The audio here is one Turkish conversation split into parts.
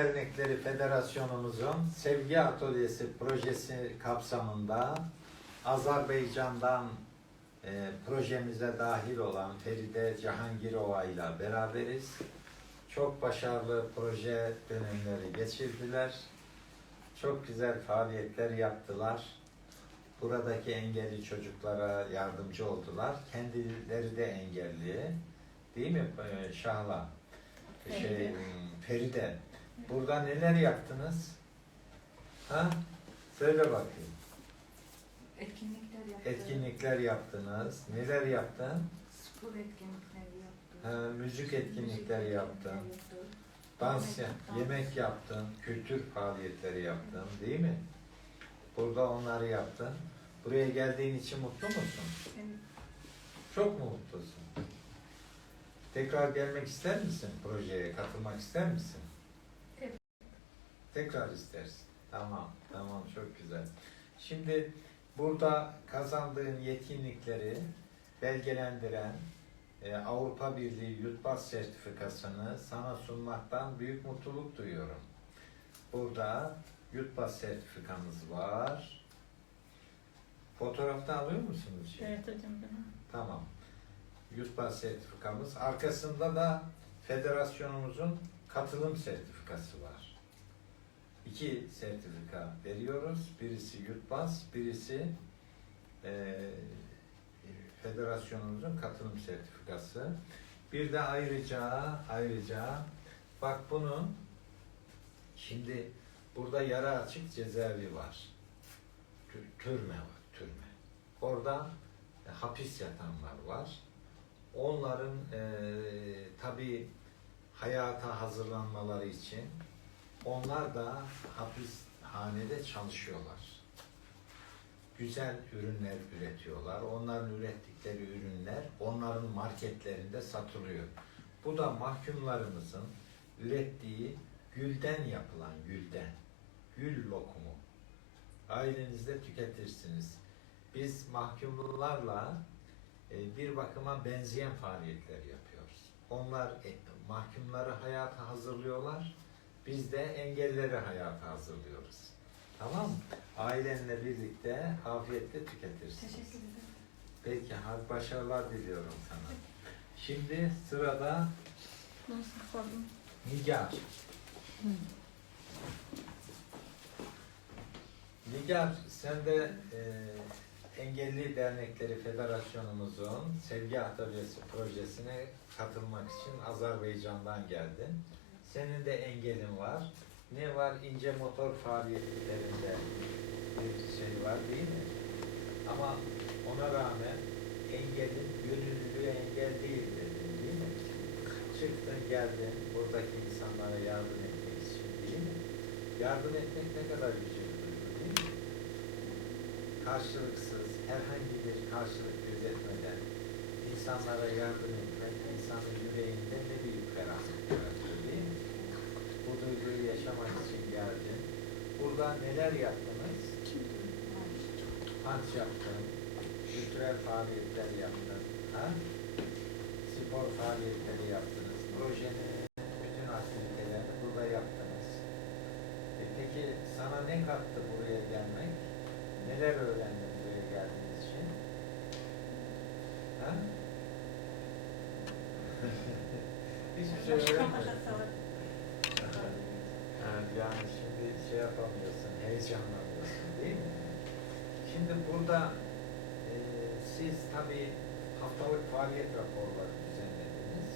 Dernekleri Federasyonumuzun Sevgi Atölyesi projesi kapsamında Azerbaycan'dan e, projemize dahil olan Feride Cihangirova ile beraberiz. Çok başarılı proje dönemleri geçirdiler. Çok güzel faaliyetler yaptılar. Buradaki engelli çocuklara yardımcı oldular. Kendileri de engelli. Değil mi e, Şahla? Şey, Feride. Feride. Burada neler yaptınız? Ha? Söyle bakayım. Etkinlikler yaptı. Etkinlikler yaptınız. Neler yaptın? Spor etkinlikleri yaptı. Ha, müzik etkinlikleri yaptın. Dans, Yemek, dans. yemek yaptın. Kültür faaliyetleri yaptın. Değil mi? Burada onları yaptın. Buraya geldiğin için mutlu musun? Evet. Çok mu mutlusun? Tekrar gelmek ister misin projeye? Katılmak ister misin? Tekrar istersin. Tamam, tamam çok güzel. Şimdi burada kazandığın yetkinlikleri belgelendiren e, Avrupa Birliği Yurtbaz sertifikasını sana sunmaktan büyük mutluluk duyuyorum. Burada Yurtbaz sertifikamız var. Fotoğrafta alıyor musunuz? şimdi? Evet hocam. Tamam. Yurtbaz sertifikamız. Arkasında da federasyonumuzun katılım sertifikası var. İki sertifika veriyoruz. Birisi Yurtbaz, birisi eee federasyonumuzun katılım sertifikası. Bir de ayrıca ayrıca bak bunun şimdi burada yara açık cezaevi var. Tü- Türme var, türme. Orada e, hapis yatanlar var. Onların e, tabi hayata hazırlanmaları için onlar da hapishanede çalışıyorlar. Güzel ürünler üretiyorlar. Onların ürettikleri ürünler onların marketlerinde satılıyor. Bu da mahkumlarımızın ürettiği gülden yapılan gülden, gül lokumu. Ailenizde tüketirsiniz. Biz mahkumlarla e, bir bakıma benzeyen faaliyetler yapıyoruz. Onlar e, mahkumları hayata hazırlıyorlar. Biz de engelleri hayata hazırlıyoruz. Tamam mı? Ailenle birlikte afiyetle tüketirsin. Teşekkür ederim. Peki, başarılar diliyorum sana. Şimdi sırada? Nigar. Nigar, sen de e, Engelli Dernekleri Federasyonumuzun Sevgi Atölyesi projesine katılmak için Azerbaycan'dan geldin. Senin de engelin var. Ne var? İnce motor faaliyetlerinde bir şey var değil mi? Ama ona rağmen engelin gönüllü engel değil dedin değil mi? Çıktın geldin buradaki insanlara yardım etmek için değil mi? Yardım etmek ne kadar güzel bir duygu değil mi? Karşılıksız, herhangi bir karşılık gözetmeden insanlara yardım etmek insanın yüreğinde ne büyük ferahlık yaratıyor değil mi? Bu için geldin. Burada neler yaptınız? Panç yaptın, kültürel faaliyetler yaptın, ha? spor faaliyetleri yaptınız, projenin bütün aktivitelerini burada yaptınız. E peki sana ne kattı buraya gelmek? Neler öğrendin buraya geldiğiniz için? Ha? Hiçbir şey öğrenmedin. Evet, yani şimdi şey yapamıyorsun, heyecanlanıyorsun değil mi? Şimdi burada e, siz tabii haftalık faaliyet raporları düzenlediniz.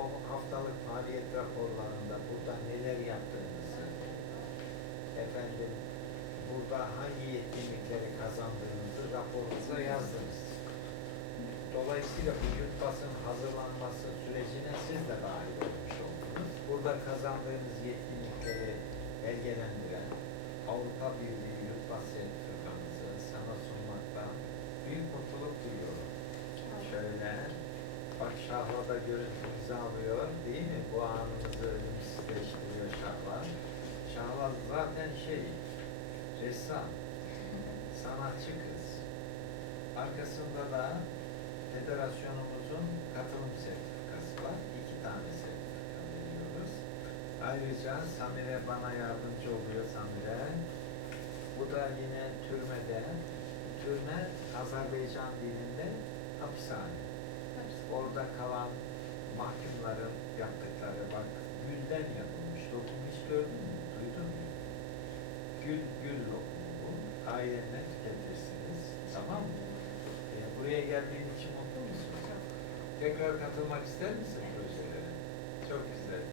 O haftalık faaliyet raporlarında burada neler yaptığınızı, efendim burada hangi yetkinlikleri kazandığınızı raporunuza yazdınız. Dolayısıyla bu yurtbasın hazırlanması sürecine siz de dahil olmuş oldunuz. Burada kazandığınız yetkinlikleri belgelendiren Avrupa Birliği Yurtbas sertifikamızı sana sunmaktan büyük mutluluk duyuyorum. Şöyle, bak Şahla da görüntümüzü alıyor değil mi? Bu anımızı ölümsüzleştiriyor Şahla. Şahla zaten şey, ressam, sanatçı kız. Arkasında da federasyonumuzun katılım sertifikası var. İki tane sertifika veriyoruz. Ayrıca Samire bana yardımcı oluyor Samire. Bu da yine türmede. Türme Azerbaycan dilinde hapishane. Orada kalan mahkumların yaptıkları bak gülden yapılmış lokum hiç gördün mü? Duydun mu? Gül, gül lokumu bu. Ailenle tüketirsiniz. Tamam mı? Ee, buraya geldiğin için mutlu musun? Tekrar katılmak ister misin projelere? Çok güzel.